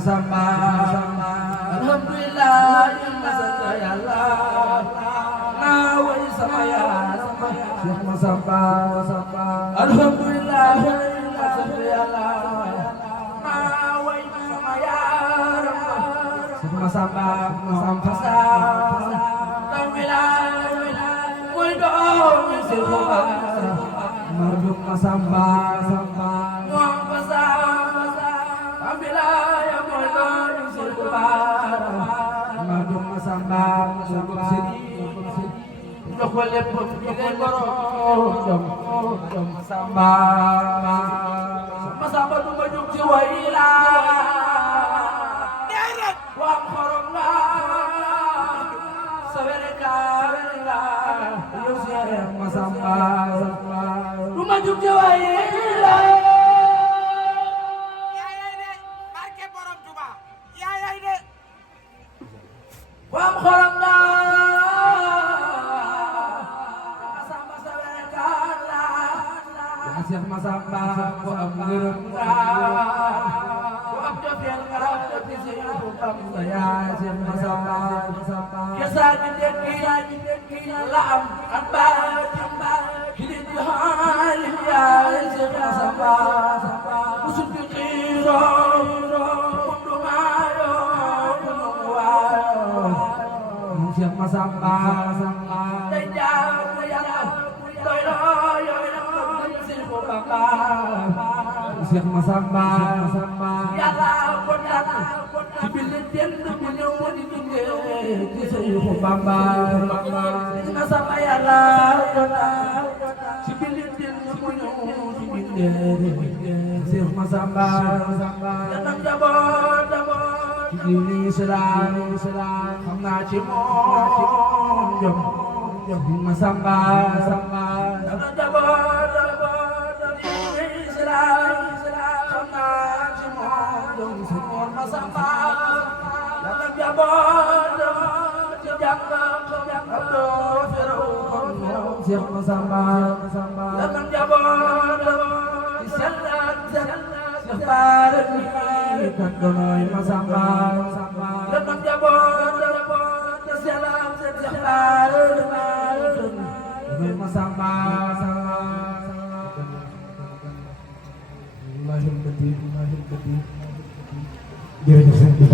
Masamba alhamdulillah masaka ya Allah nawai sama ya Syekh Masamba alhamdulillah masaka ya Allah nawai sama ya Syekh Masamba Masamba alhamdulillah woi dong Syekh Marduk Masamba Masamba cukup sini jox ko lépp jox ko borom Masamba Masamba du ma jóg ci way la déedéet wax xorom la sa wereka yow Cheikh Masamba du ma jóg ci way la Wam xorom la Masamba sa werekaan la yaa Cheikh Masamba ko am ngërëm nga ko am jofeel nga ci Seexu Bamba yaa Cheikh Masamba ya saa ji dekki la am baatim kili di xaalim yaa Cheikh Masamba musul di xiiroo Syekh Masamba day jaamu Yàlla doy loo yow Seexu Bamba Syekh Masamba Yàlla ko tànn ci biir kenn mu ñëw di jóge ci Seexu Bamba Masamba Yàlla ko tànn ci biir kenn mu ñëw di jóge Seexu Masamba yàlla njaboot Jini Islam xam naa ci moom jom Masamba dana jaboot Jini Islam xam naa ci moom jom Masamba dana jaboot ci jàng Abdou Firaw Cheikh Masamba dana jaboot ci sellat Cheikh Bara kan donoy Masamba dapat jabot ya salam Cheikh Bara Masamba lahir beti jërëjëf